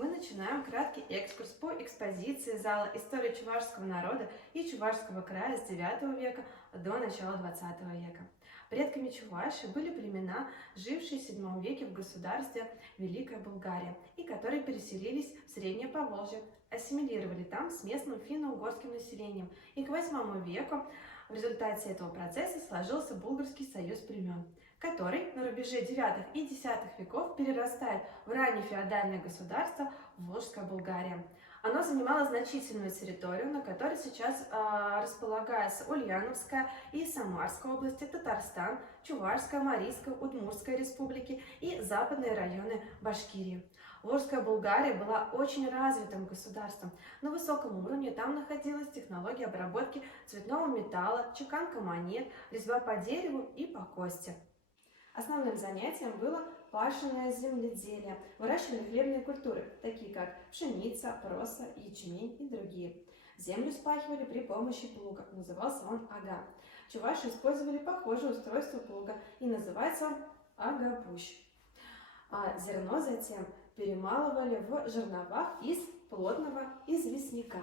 Мы начинаем краткий экскурс по экспозиции зала истории чувашского народа и Чувашского края с IX века до начала XX века. Предками Чуваши были племена, жившие в VII веке в государстве Великая Булгария и которые переселились в Среднее Поволжье, ассимилировали там с местным финно-угорским населением, и к VIII веку в результате этого процесса сложился Булгарский союз племен, который на рубеже IX и X веков перерастает в раннее феодальное государство Волжская Булгария. Оно занимало значительную территорию, на которой сейчас располагаются Ульяновская и Самарская области, Татарстан, Чувашская, Марийская, Удмуртская республики и западные районы Башкирии. Волжская Булгария была очень развитым государством. На высоком уровне там находилась технология обработки цветного металла, чеканка монет, резьба по дереву и по кости. Основным занятием было пашенное земледелие. Выращивали хлебные культуры, такие как пшеница, проса, ячмень и другие. Землю спахивали при помощи плуга, назывался он ага. Чуваши использовали похожее устройство плуга, и называется он агапущ. А зерно затем перемалывали в жерновах из плотного известняка.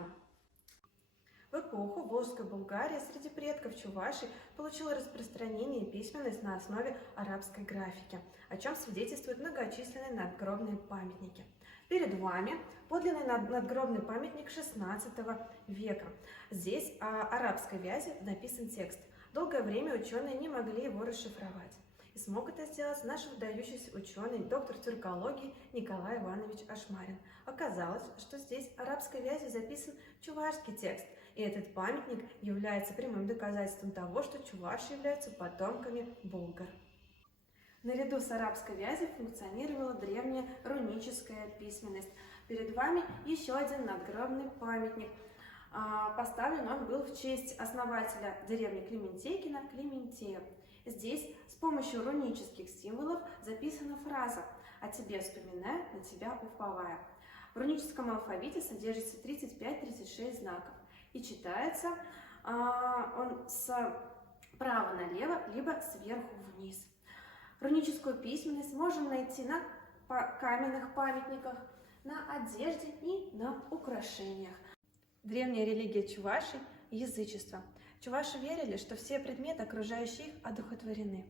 В эпоху Волжская Булгария среди предков Чувашей получила распространение и письменность на основе арабской графики, о чем свидетельствуют многочисленные надгробные памятники. Перед вами подлинный надгробный памятник XVI века. Здесь арабской вязью написан текст. Долгое время ученые не могли его расшифровать. И смог это сделать наш выдающийся ученый, доктор тюркологии Николай Иванович Ашмарин. Оказалось, что здесь арабской вязью записан чувашский текст, и этот памятник является прямым доказательством того, что чуваши являются потомками булгар. Наряду с арабской вязью функционировала древняя руническая письменность. Перед вами еще один надгробный памятник. Поставлен он был в честь основателя деревни Клементейкина Клементея. Здесь с помощью рунических символов записана фраза «О тебе вспоминаю, на тебя уповая». В руническом алфавите содержится 35-36 знаков, и читается он справа налево, либо сверху вниз. Руническую письменность можно найти на каменных памятниках, на одежде и на украшениях. Древняя религия чувашей – язычество. Чуваши верили, что все предметы, окружающие их, одухотворены.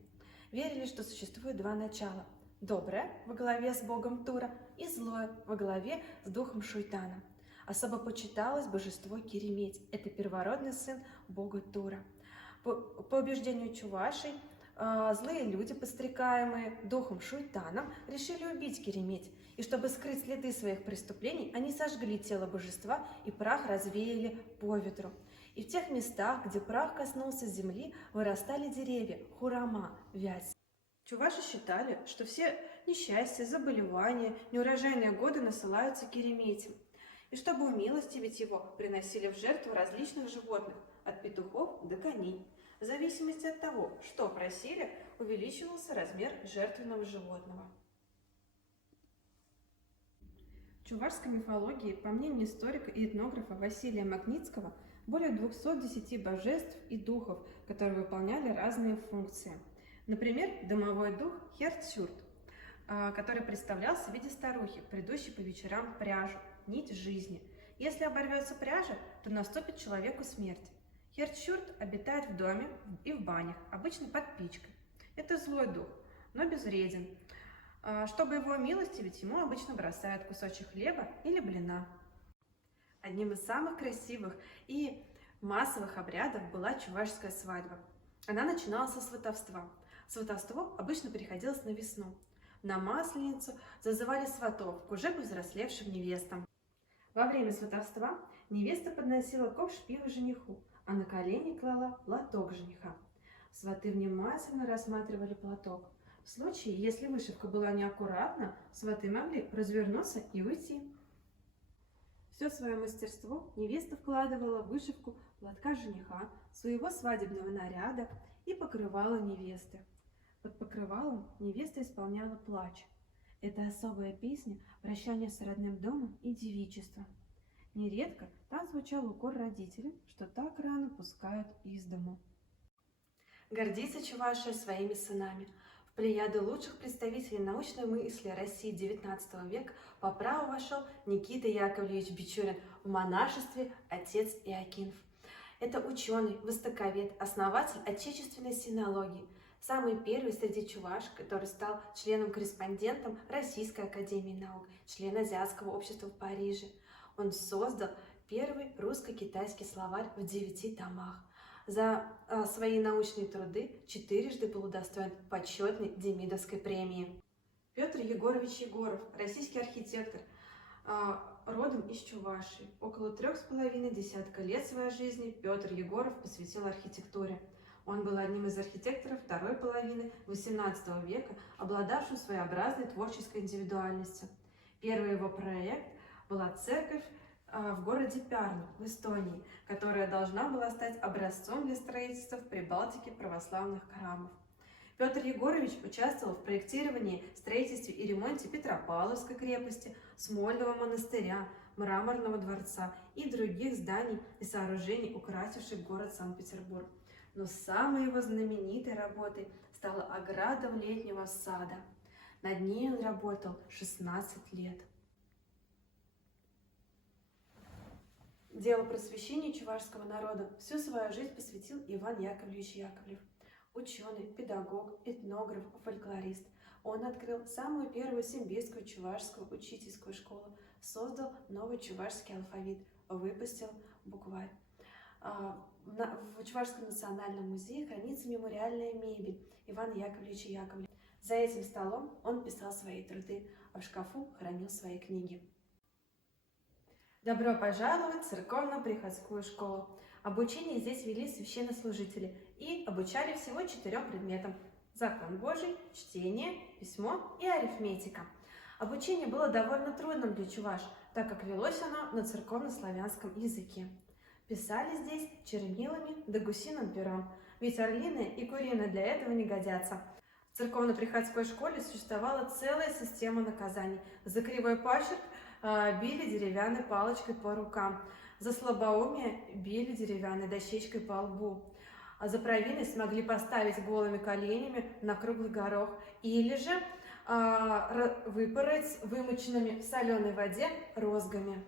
Верили, что существует два начала – доброе во главе с богом Тура и злое во главе с духом Шуйтана. Особо почиталось божество Кереметь – это первородный сын бога Тура. По убеждению чувашей, злые люди, подстрекаемые духом Шуйтаном, решили убить Кереметь, и чтобы скрыть следы своих преступлений, они сожгли тело божества и прах развеяли по ветру. И в тех местах, где прах коснулся земли, вырастали деревья – хурама, вязь. Чуваши считали, что все несчастья, заболевания, неурожайные годы насылаются Кереметем. И чтобы умилостивить его, приносили в жертву различных животных, от петухов до коней. В зависимости от того, что просили, увеличивался размер жертвенного животного. В чувашской мифологии, по мнению историка и этнографа Василия Макницкого, более 210 божеств и духов, которые выполняли разные функции. Например, домовой дух Хертсюрт, который представлялся в виде старухи, придущей по вечерам пряжу, нить жизни. Если оборвется пряжа, то наступит человеку смерть. Хертсюрт обитает в доме и в банях, обычно под печкой. Это злой дух, но безвреден. Чтобы его милостивить, ему обычно бросают кусочек хлеба или блина. Одним из самых красивых и массовых обрядов была чувашская свадьба. Она начиналась со сватовства. Сватовство обычно приходилось на весну. На Масленицу зазывали сватов к уже повзрослевшим невестам. Во время сватовства невеста подносила ковш пива жениху, а на колени клала платок жениха. Сваты внимательно рассматривали платок. В случае, если вышивка была неаккуратна, сваты могли развернуться и уйти. Все свое мастерство невеста вкладывала в вышивку платка жениха, своего свадебного наряда и покрывала невесты. Под покрывалом невеста исполняла плач. Это особая песня прощания с родным домом и девичеством. Нередко там звучал укор родителям, что так рано пускают из дому. Гордится чувашия своими сынами. В плеяду лучших представителей научной мысли России XIX века по праву вошел Никита Яковлевич Бичурин, в монашестве отец Иоакинф. Это ученый, востоковед, основатель отечественной синологии, самый первый среди чуваш, который стал членом-корреспондентом Российской академии наук, член Азиатского общества в Париже. Он создал первый русско-китайский словарь в 9 томах. За свои научные труды 4-жды был удостоен почетной Демидовской премии. Петр Егорович Егоров, российский архитектор, родом из Чувашии. Около 3,5 десятка лет своей жизни Петр Егоров посвятил архитектуре. Он был одним из архитекторов второй половины XVIII века, обладавшим своеобразной творческой индивидуальностью. Первый его проект была церковь в городе Пярну в Эстонии, которая должна была стать образцом для строительства в Прибалтике православных храмов. Петр Егорович участвовал в проектировании, строительстве и ремонте Петропавловской крепости, Смольного монастыря, Мраморного дворца и других зданий и сооружений, украсивших город Санкт-Петербург. Но самой его знаменитой работой стала ограда летнего сада. Над ней он работал 16 лет. Делу просвещения чувашского народа всю свою жизнь посвятил Иван Яковлевич Яковлев. Ученый, педагог, этнограф, фольклорист. Он открыл самую первую симбирскую чувашскую учительскую школу, создал новый чувашский алфавит, выпустил букварь. В Чувашском национальном музее хранится мемориальная мебель Ивана Яковлевича Яковлева. За этим столом он писал свои труды, а в шкафу хранил свои книги. Добро пожаловать в церковно-приходскую школу. Обучение здесь вели священнослужители и обучали всего 4 предметам: закон Божий, чтение, письмо и арифметика. Обучение было довольно трудным для чуваш, так как велось оно на церковно-славянском языке. Писали здесь чернилами да гусиным пером, ведь орлиные и куриные для этого не годятся. В церковно-приходской школе существовала целая система наказаний. За кривой почерк били деревянной палочкой по рукам, за слабоумие били деревянной дощечкой по лбу, а за провинность могли поставить голыми коленями на круглый горох или же выпороть вымоченными в соленой воде розгами.